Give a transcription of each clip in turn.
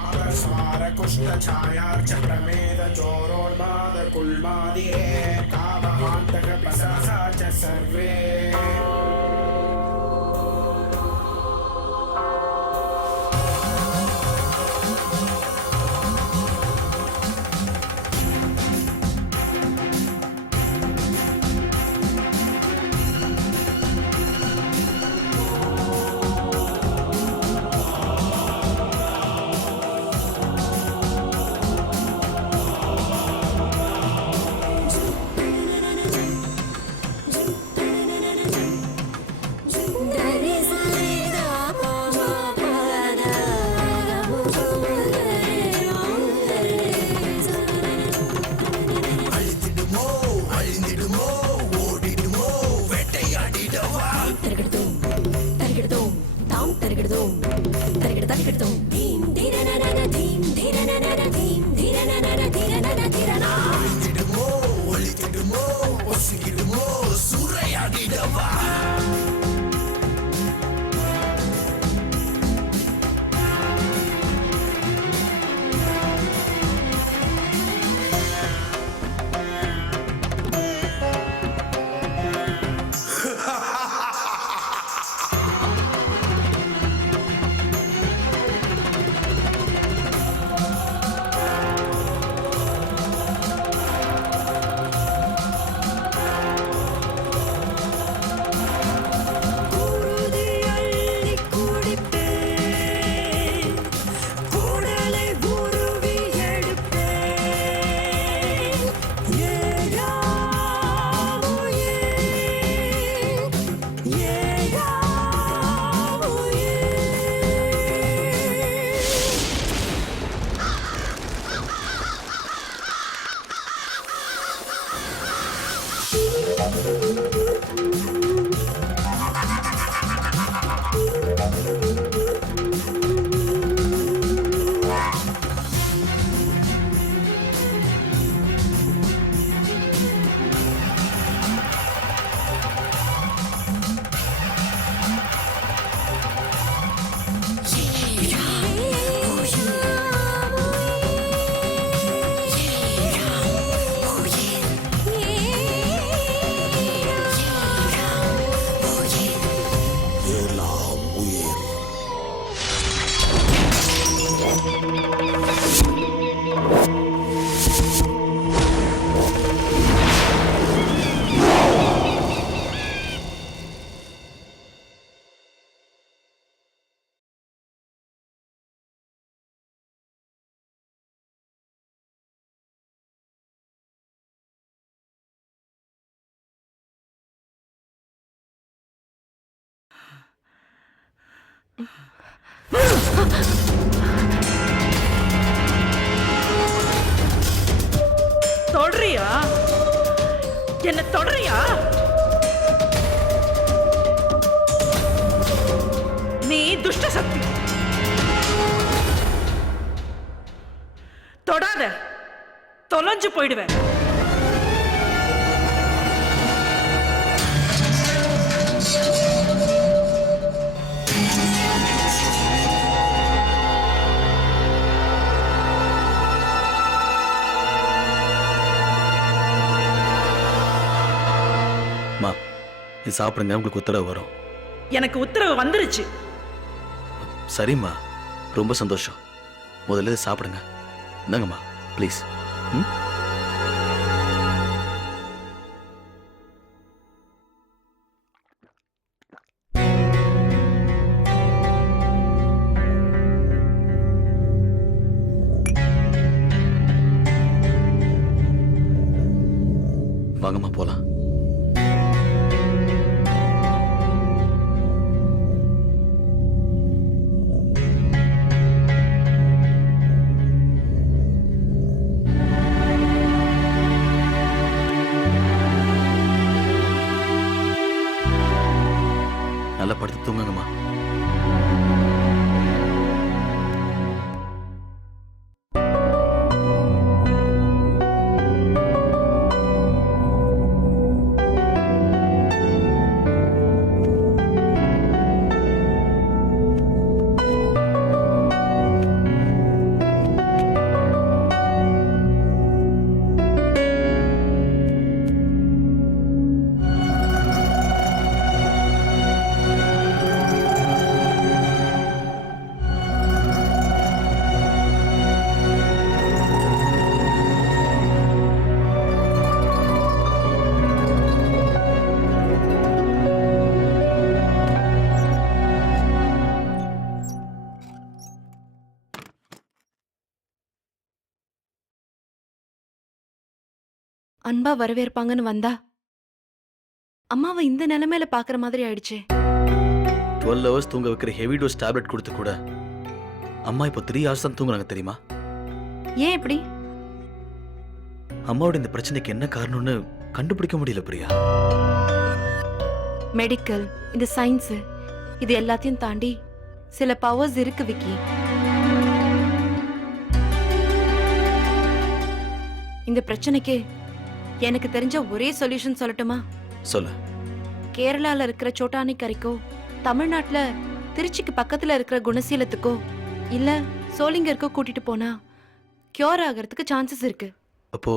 आदस्मार कुष्ठ छाया चक्रमेध चोरोन्माद कुल्मादिरे कामहान्तक पिशाचा च सर्वे தொடறியா? என்ன தொடறியா? நீ துஷ்ட சக்தி. தொடாத, தொலைஞ்சு போயிடுவேன். சாப்பிடுங்க, உங்களுக்கு உத்தரவு வரும். எனக்கு உத்தரவு வந்துருச்சு. சரிம்மா, ரொம்ப சந்தோஷம். முதல்ல சாப்பிடுங்க. இந்தாங்கம்மா ப்ளீஸ். வாங்கம்மா போலாம். நல்லா படுத்து தூங்குங்கம்மா. அன்பா வரவேற்பாங்கன்னு வந்தா அம்மாவை இந்த நிலைமையில பாக்குற மாதிரி ஆயிடுச்சே. 12 ஹவர்ஸ் தூங்க வைக்கிற ஹெவி டோஸ் டேப்லெட் கொடுத்து கூட அம்மா இப்போ 3 ஹவர்ஸ் தான் தூங்குறாங்க தெரியுமா? ஏன் இப்படி? அம்மாவோட இந்த பிரச்சனைக்கு என்ன காரணம்னு கண்டுபிடிக்க முடியல பிரியா. மெடிக்கல், இந்த சயின்ஸ், இது எல்லாத்தையும் தாண்டி சில பவர்ஸ் இருக்கு விக்கி. இந்த பிரச்சனைக்கு எனக்கு தெரிஞ்ச ஒரே சொல்யூஷன் சொல்லட்டுமா? சொல்லு. கேரளால இருக்கிற சோட்டானிக்கரைக்கோ, தமிழ்நாட்டுல திருச்சிக்கு பக்கத்துல இருக்கிற குணசீலத்துக்கோ இல்ல சோளிங்கருக்கோ கூட்டிட்டு போனா கியூர் ஆகிறதுக்கு சான்சஸ் இருக்கு. அப்போ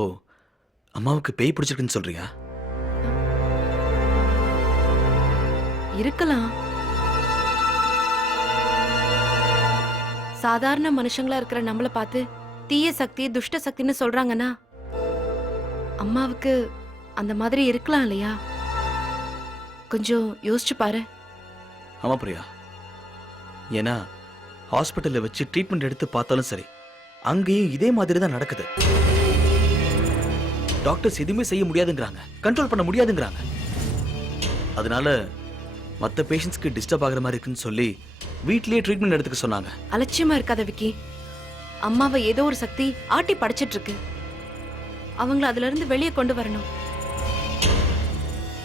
அம்மாவுக்கு பேய் பிடிச்சிருக்குன்னு சொல்றியா? இருக்கலாம். சாதாரண மனுஷங்களா இருக்கிற நம்மள பார்த்து தீய சக்தி, துஷ்ட சக்தின்னு சொல்றாங்கன்னா அம்மாவுக்கு அந்த மாதிரி இருக்கலாம் இல்லையா? கொஞ்சம் யோசிச்சு பாரு. ஆமா பிரியா. ஏன்னா ஹாஸ்பிட்டல்ல வச்சு ட்ரீட்மெண்ட் எடுத்து பார்த்தாலும் சரி, அங்கேயும் இதே மாதிரி தான் நடக்குது. டாக்டர்ஸ் எதுவுமே செய்ய முடியாதுங்கிறாங்க, கண்ட்ரோல் பண்ண முடியாதுங்கிறாங்க. அதனால மற்ற பேஷண்ட்ஸ்க்கு டிஸ்டர்ப் ஆகிற மாதிரி இருக்குன்னு சொல்லி வீட்லயே ட்ரீட்மெண்ட் எடுத்துக்க சொன்னாங்க. அலட்சியமா இருக்காத விக்கி. அம்மாவை ஏதோ ஒரு சக்தி ஆட்டி படைச்சிட்டு இருக்கு. அவங்கள அதுல இருந்து வெளியே கொண்டு வரணும்.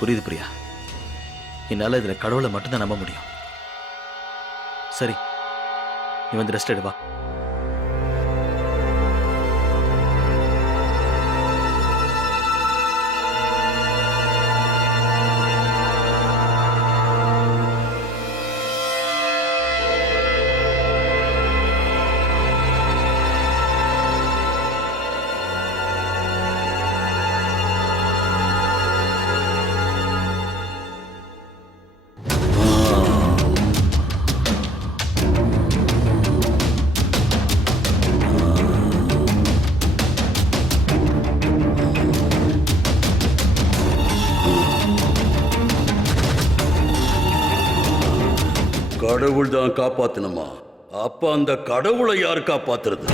புரியுது பிரியா. என்னால இதுல கடவுளை மட்டும்தான் நம்ப முடியும். சரி, நீ வந்து ரெஸ்ட் எடுவா. கடவுள் தான் காப்பாத்தணுமா? அப்ப அந்த கடவுளை யார் காப்பாத்துறது?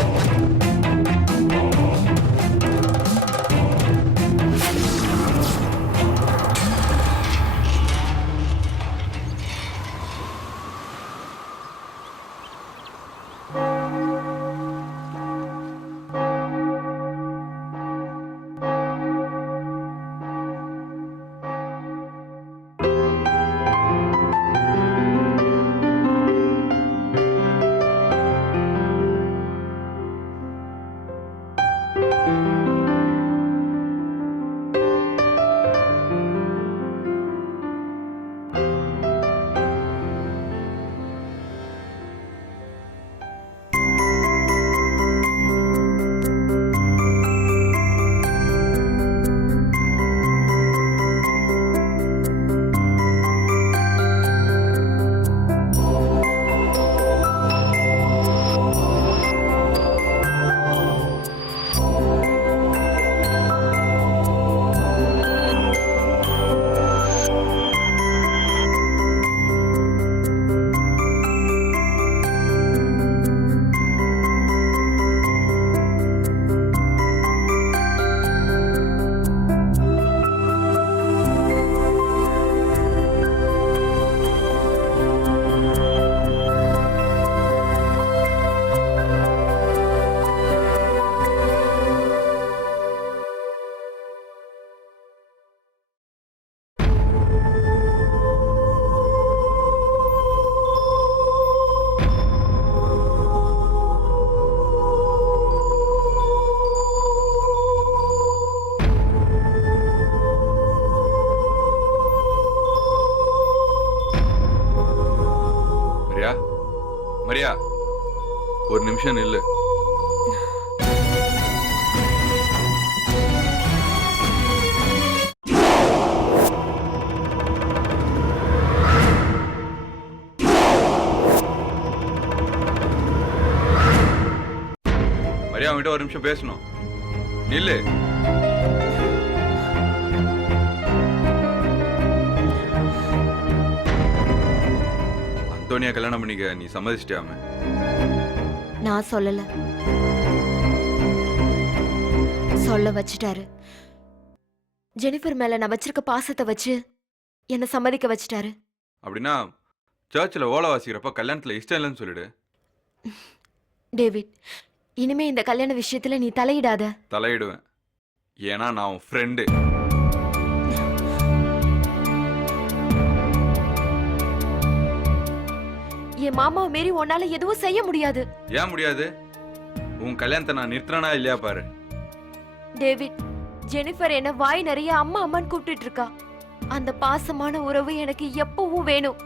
மரியா, ஒரு நிமிஷம் நில்லு. மரியா, அவன்கிட்ட ஒரு நிமிஷம் பேசணும். நில்லு. அந்தோனியா கல்யாணம் பண்ணிக்க நீ சம்மதிச்சிட்டியாமே? நான் சொல்லல, சொல்ல வச்சுட்டாரு. ஜெனிஃபர் மேல நான் வச்சிருக்க பாசத்தை வச்சு என்னை சம்மதிக்க வச்சிட்டாரு. அப்படின்னா சர்ச்சில் ஓலை வாசிக்கிறப்ப கல்யாணத்தில் இஷ்டம் இல்லைன்னு சொல்லிடு. டேவிட், இனிமே இந்த கல்யாண விஷயத்துல நீ தலையிடாத. தலையிடுவேன். ஏன்னா நான் உன் ஃப்ரெண்டு. என் மாமாவை மீறி உன்னால எதுவும் செய்ய முடியாது. ஏன் முடியாது? உன் கல்யாணத்தை நான் நிறுத்தினா இல்லையா பாரு. டேவிட், ஜெனிஃபர் என்ன வாய் நிறைய அம்மா அம்மான்னு கூப்பிட்டு இருக்கா. அந்த பாசமான உறவு எனக்கு எப்பவும் வேணும்.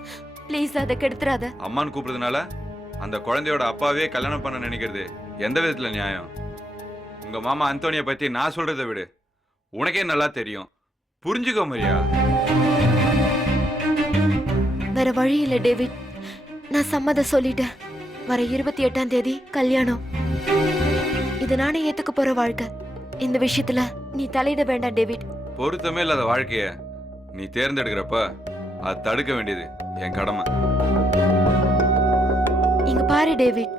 ப்ளீஸ் அதை கெடுத்துறாத. அம்மான்னு கூப்பிடுறதுனால அந்த குழந்தையோட அப்பாவே கல்யாணம் பண்ண நினைக்கிறது எந்த விதத்துல நியாயம்? உங்க மாமா அந்தோனியை பத்தி நான் சொல்றதை விடு, உனக்கே நல்லா தெரியும். புரிஞ்சுக்கோ மரியா. வேற வழி இல்ல டேவிட், நான் சம்மதம் சொல்லிட்டேன். வர 28ஆம் தேதி கல்யாணம். இது நானே ஏத்துக்க போற வாழ்க்கை. இந்த விஷயத்துல நீ தலையிட வேண்டாம் டேவிட். பொருத்தமே இல்லாத வாழ்க்கைய நீ தேர்ந்தெடுக்கிறப்ப அதை தடுக்க வேண்டியது என் கடமை. இங்க பாரு டேவிட்,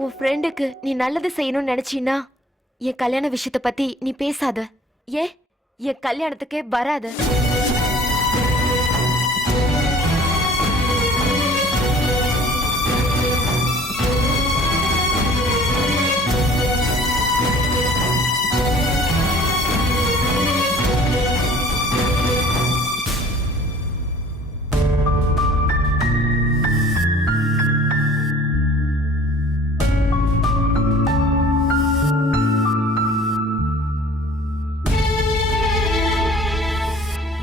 உன் ஃப்ரெண்டுக்கு நீ நல்லது செய்யணும்னு நினைச்சீன்னா என் கல்யாண விஷயத்தை பத்தி நீ பேசாத. ஏன் என் கல்யாணத்துக்கே வராத.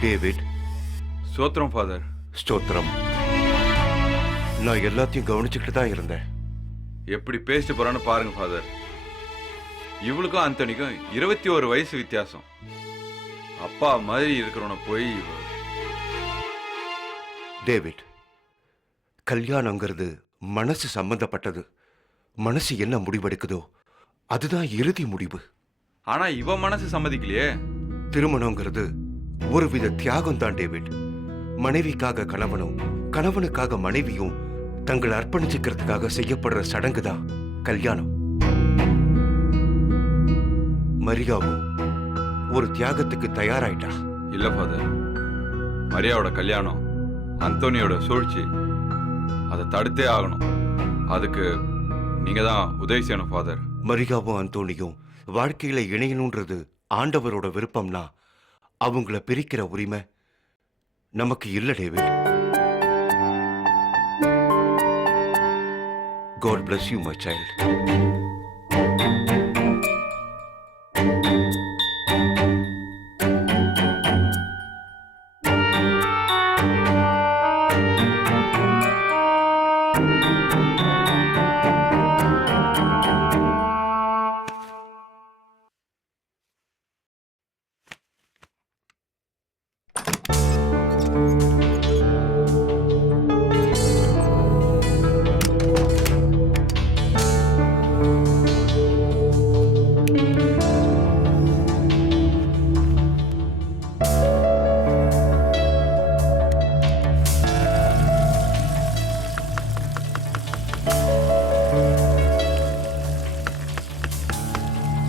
டேவிட், சோத்திரம் ஃபாதர். ஸ்தோத்திரம். நான் எல்லாத்தையும் கவனிச்சுக்கிட்டு தான் இருந்தேன். எப்படி பேசிட்டு போறான்னு பாருங்க ஃபாதர். இவளுக்கும் அந்தோனிக்கும் 21 வயசு வித்தியாசம். அப்பா மாதிரி இருக்கிறவன போய் டேவிட், கல்யாணங்கிறது மனசு சம்பந்தப்பட்டது. மனசு என்ன முடிவெடுக்குதோ அதுதான் இறுதி முடிவு. ஆனா இவ மனசு சம்மதிக்கலையே. திருமணங்கிறது ஒருவித தியாகம் தான் டேவிட். மனைவிக்காக கணவனும் கணவனுக்காக மனைவியும் தங்களை அர்ப்பணிச்சுக்கிறதுக்காக செய்யப்படுற சடங்கு தான் கல்யாணம். மரியாவும் ஒரு தியாகத்துக்கு தயாராயிட்டா. இல்ல ஃபாதர், மரியாவோட கல்யாணம் அந்தோனியோட சூழ்ச்சி. அதை தடுத்தே ஆகணும். அதுக்கு நீங்க தான் உதவி செய்யணும் ஃபாதர். மரியாவும் அந்தோனியும் வாழ்க்கையில இணையணுன்றது ஆண்டவரோட விருப்பம்னா அவங்கள பிரிக்கிற உரிமை நமக்கு இல்ல David. God bless you, my child.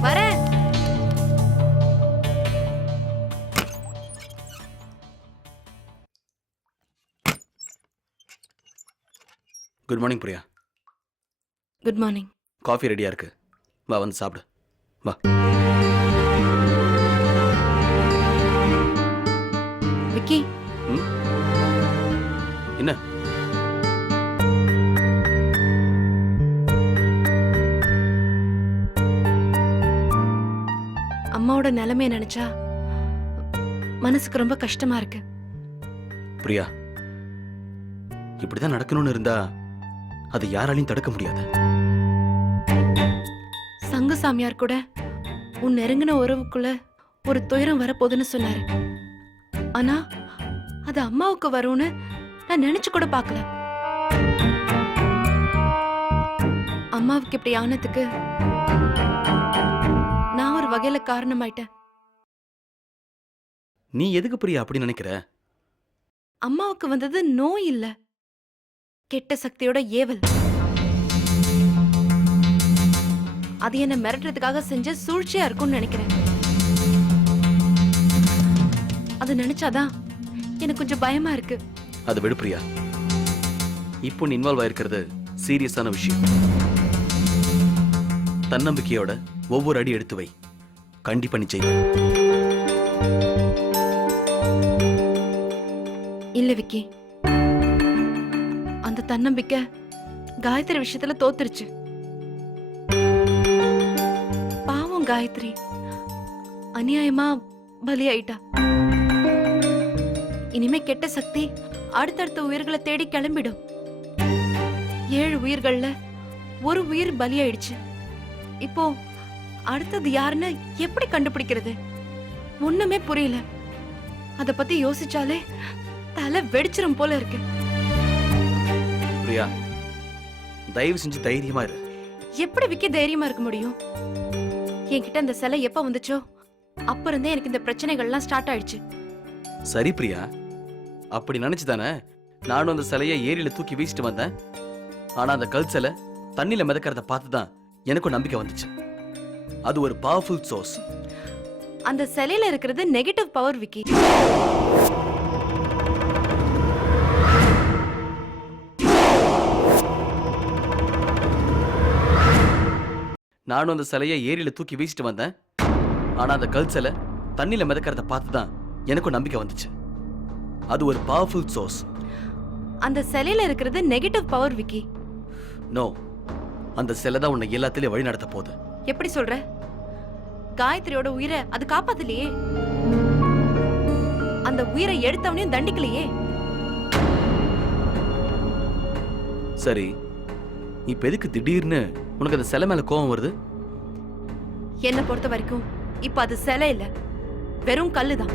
வரேன். Good morning Priya. Good morning. Coffee ரெடியா இருக்கு, வா வந்து சாப்பிடு. வா. விக்கி, ம்? என்ன? அம்மாவோட நிலைமைய நினைச்சா மனசுக்கு ரொம்ப கஷ்டமா இருக்கு. பிரியா, இப்படிதான் நடக்கணும்னு இருந்தா அது யாராலையும் தடுக்க முடியாது. சங்கு சாமியார் கூட உன் நெருங்கின உறவுக்குள்ள ஒரு துயரம் வரப்போகுதுன்னு சொன்னாரு. ஆனா அது அம்மாவுக்கு வரும்னு நான் நினைச்சு கூட பார்க்கல. அம்மாவுக்கு இப்படி ஆனதுக்கு நான் ஒரு வகையில காரணமாயிட்டேன். நீ எதுக்கு பிரியா அப்படி நினைக்கிற? அம்மாவுக்கு வந்தது நோய் இல்ல, கெட்ட சக்தியோட ஏவல். அது என்ன மிரட்டுறதுக்காக செஞ்ச சூழ்ச்சியா இருக்கும்னு நினைக்கிறேன். அதை நினைச்சாதான் எனக்கு கொஞ்சம் பயமா இருக்கு. அது விடு பிரியா. இப்போ நீ இன்வால்வ் ஆயிருக்கிறது சீரியஸான விஷயம். தன்னம்பிக்கையோட ஒவ்வொரு அடி எடுத்து வை. கண்டிப்பா நீ செய்வ. இல்ல விக்கி, அந்த தன்னம்பிக்கை காயத்ரி விஷயத்துல தோத்துருச்சு. பாவம் காயத்ரி அநியாயமா பலியாயிட்டா. இனிமே கெட்ட சக்தி அடுத்தடுத்த உயிர்களை தேடி கிளம்பிடும். 7 உயிர்கள்ல ஒரு உயிர் பலியாயிடுச்சு. இப்போ அடுத்தது யாருன்னு எப்படி கண்டுபிடிக்கிறது? ஒண்ணுமே புரியல. அத பத்தி யோசிச்சாலே தலை வெடிச்சிரும் போல இருக்கு. பிரியா, தயவு செஞ்சு தைரியமா இரு. எப்படி விக்கி தைரியமா இருக்க முடியும்? என்கிட்ட அந்த சிலை எப்ப வந்துச்சோ அப்ப இருந்தே எனக்கு இந்த பிரச்சனைகள்லாம் ஸ்டார்ட் ஆயிடுச்சு. சரி பிரியா, அப்படி நினைச்சுதானே நானும் அந்த சிலையை ஏரியில தூக்கி வீசிட்டு வந்தேன். ஆனா அந்த கல் சிலை தண்ணியில மிதக்கிறத பார்த்துதான் எனக்கும் நம்பிக்கை வந்துச்சு. அது ஒரு பவர்ஃபுல் சோர்ஸ். அந்த சிலையில இருக்கிறது நெகட்டிவ் பவர் விக்கி. நானும் அந்த சிலையை ஏரியில தூக்கி வீசிட்டு வந்தேன். ஆனா அந்த கல் சிலை தண்ணியில மிதக்கிறத பார்த்துதான் எனக்கும் நம்பிக்கை வந்துச்சு. அது ஒரு பவர்ஃபுல் சோர்ஸ். அந்த சிலையில இருக்கிறது நெகட்டிவ் பவர் விக்கி. நோ, அந்த சிலை தான் உன்னை எல்லாத்திலயும் வழி நடத்த போகுது. எப்படி சொல்ற? காயத்ரியோட உயிரை அது காப்பாத்தலையே, அந்த உயிரை எடுத்தவனையும் தண்டிக்கலையே. சரி, இப்ப எதுக்கு திடீர்னு உனக்கு அந்த சிலை மேல கோவம் வருது? என்ன பொறுத்த வரைக்கும் இப்ப அது சிலை இல்ல, வெறும் கல்லுதான்.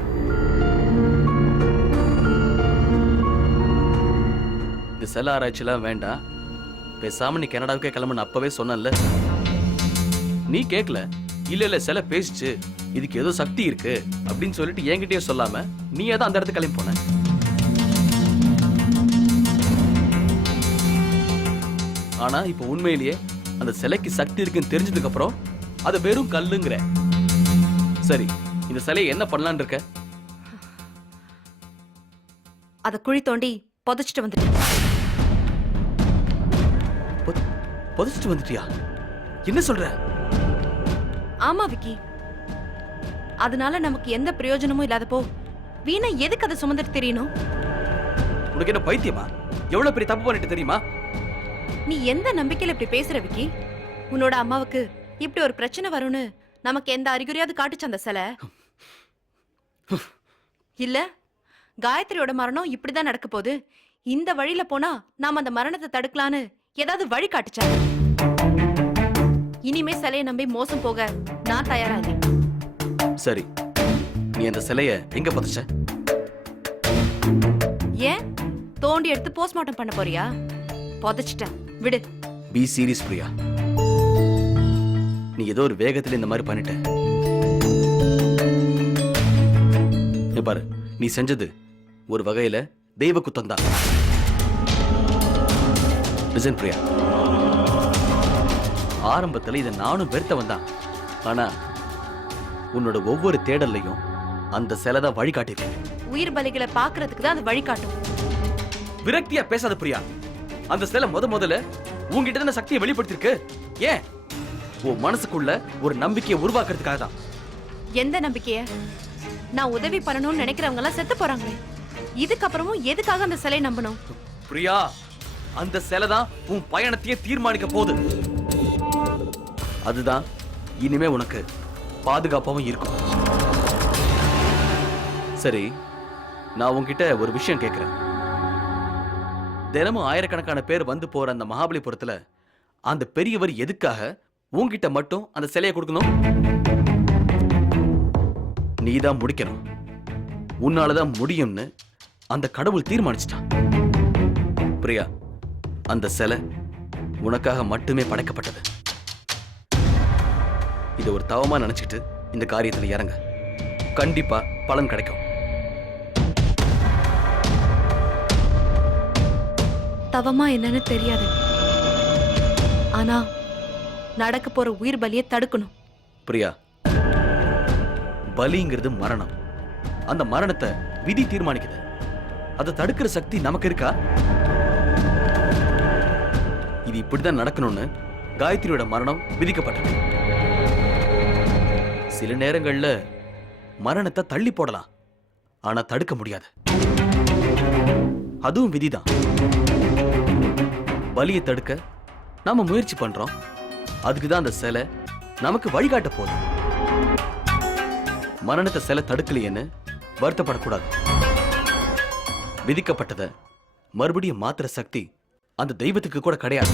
இந்த சிலை ஆராய்ச்சிலாம் வேண்டாம். பேசாம நீ கனடாவுக்கே கிளம்புன்னு அப்பவே சொன்னல. நீ கேட்கல. இல்ல இல்ல சிலை பேசிச்சு, இதுக்கு ஏதோ சக்தி இருக்கு அப்படின்னு சொல்லிட்டு என்கிட்டயே சொல்லாம நீ ஏதோ அந்த இடத்துக்கு கிளம்பி போன. ஆனா இப்ப உண்மையிலேயே அந்த சிலைக்கு சக்தி இருக்குன்னு தெரிஞ்சதுக்கு அப்புறம் அது வெறும் கல்லுங்கிற. சரி, இந்த சிலையை என்ன பண்ணலான்னு இருக்க? அத குழி தோண்டி புதைச்சிட்டு வந்துட்டேன். புதைச்சிட்டு வந்துட்டியா? என்ன சொல்ற? ஆமா விக்கி, அதனால நமக்கு எந்த பிரயோஜனமும் இல்லாதப்போ வீணா எதுக்கு அதை சுமந்துட்டு தெரியணும்? உனக்கு என்ன பைத்தியமா? எவ்வளவு பெரிய தப்பு பண்ணிட்டு தெரியுமா? நீ எந்த நம்பிக்கையில இப்படி பேசுற விக்கி? உன்னோட அம்மாவுக்கு இப்படி ஒரு பிரச்சனை வரும்னு நமக்கு எந்த அறிகுறியாவது காட்டுச்சு அந்த சிலை? இல்ல, காயத்ரியோட மரணம் இப்படிதான் நடக்க போகுது, இந்த வழியில போனா நாம அந்த மரணத்தை தடுக்கலான்னு ஏதாவது வழி காட்டுச்சா? இனிமே சிலையை நம்பி மோசம் போக நான் தயாரா இல்லை. சரி, நீ அந்த சிலைய எங்க புதைச்ச? ஏன் தோண்டி எடுத்து போஸ்ட்மார்ட்டம் பண்ண போறியா? புதைச்சிட்டேன், விடு. Be serious Priya. நீ ஏதோ ஒரு வேகத்துல இந்த மாதிரி பண்ணிட்ட. இங்க பாரு, நீ செஞ்சது ஒரு வகையில தெய்வ குத்தம் தான். லிசன் பிரியா, ஆரம்பத்துல இதை நானும் வெறுத்தவன் தான். ஆனா உன்னோட ஒவ்வொரு தேடல்லையும் அந்த சிலை தான் வழிகாட்டிருக்கேன். உயிர் பலிகளை பாக்குறதுக்கு தான் அது வழிகாட்டும். விரக்தியா பேசாத பிரியா. அந்த சிலை முதல்ல உன்கிட்ட தான சக்தியை வெளிப்படுத்திருக்கு. ஏன்? உன் மனசுக்குள்ள ஒரு நம்பிக்கையை உருவாக்குறதுக்காக தான். எந்த நம்பிக்கைய? நான் உதவி பண்ணணும்னு நினைக்கிறவங்க எல்லாம் செத்து போறாங்களே, இதுக்கப்புறமும் எதுக்காக அந்த சிலை நம்பணும்? பிரியா, அந்த சிலை தான் உன் பயணத்தையே தீர்மானிக்க போகுது. அதுதான் இனிமே உனக்கு பாதுகாப்பாவும் இருக்கும். சரி, நான் உன்கிட்ட ஒரு விஷயம் கேட்கிறேன். தினமும் ஆயிரக்கணக்கான பேர் வந்து போற அந்த மகாபலிபுரத்துல அந்த பெரியவர் எதுக்காக உன்கிட்ட மட்டும் அந்த சிலையை கொடுக்கணும்? நீதான் முடிக்கணும். உன்னாலதான் முடியும்னு அந்த கடவுள் தீர்மானிச்சிட்டான். பிரியா, அந்த சிலை உனக்காக மட்டுமே படைக்கப்பட்டது. இதை ஒரு தவமா நினைச்சிட்டு இந்த காரியத்துல இறங்க. கண்டிப்பா பலன் கிடைக்கும். தவமா என்னன்னு தெரியாது, ஆனா நடக்க போற உயிர் பலியை தடுக்கணும். பிரியா, பலிங்கிறது மரணம். அந்த மரணத்தை விதி தீர்மானிக்குது. அதை தடுக்கிற சக்தி நமக்கு இருக்கா? இது இப்படிதான் நடக்கணும்னு காயத்ரியோட மரணம் விதிக்கப்பட்டது. சில நேரங்கள்ல மரணத்தை தள்ளி போடலாம், ஆனா தடுக்க முடியாது. அதுவும் விதிதான். பலியை தடுக்க நாம முயற்சி பண்றோம். அதுக்குதான் அந்த சிலை நமக்கு வழிகாட்ட போகுது. மரணத்தை சிலை தடுக்கலையேன்னு வருத்தப்படக்கூடாது. விதிக்கப்பட்டதை மறுபடியும் மாத்திர சக்தி அந்த தெய்வத்துக்கு கூட கிடையாது.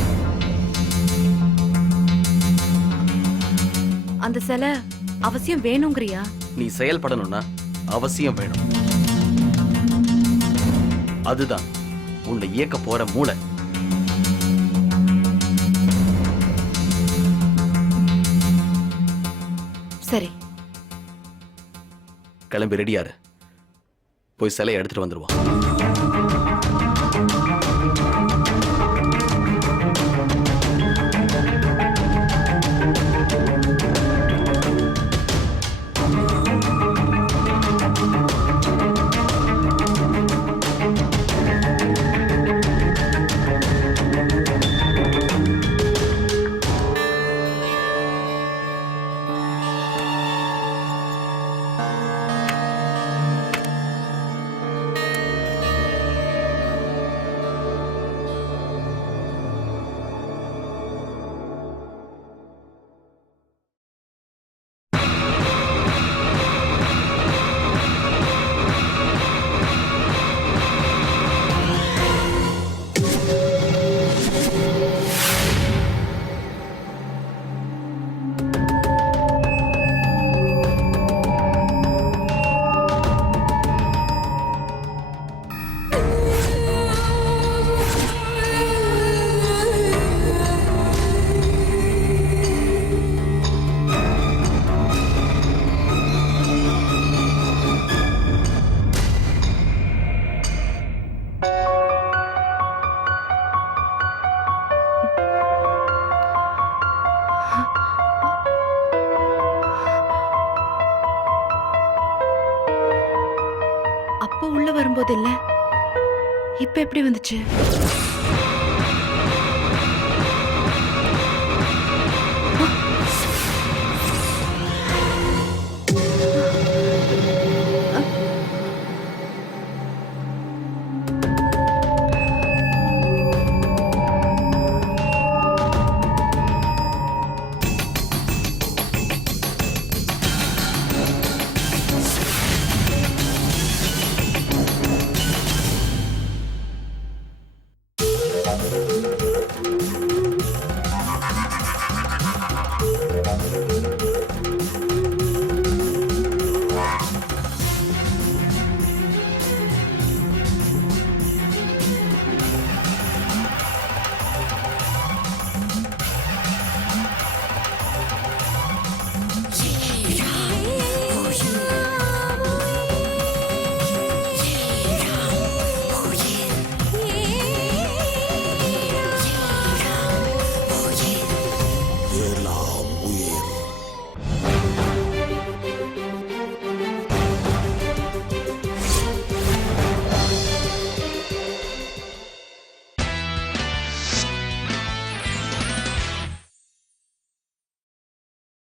அந்த சிலை அவசியம் வேணுங்கிறியா? நீ செயல்படணும்னா அவசியம் வேணும். அதுதான் உன்னை இயக்க போற மூளை. சரி, கிளம்பி ரெடியாரு. போய் சிலையை எடுத்துட்டு வந்துருவான். அப்போ உள்ள வரும்போது இல்ல, இப்ப எப்படி வந்துச்சு?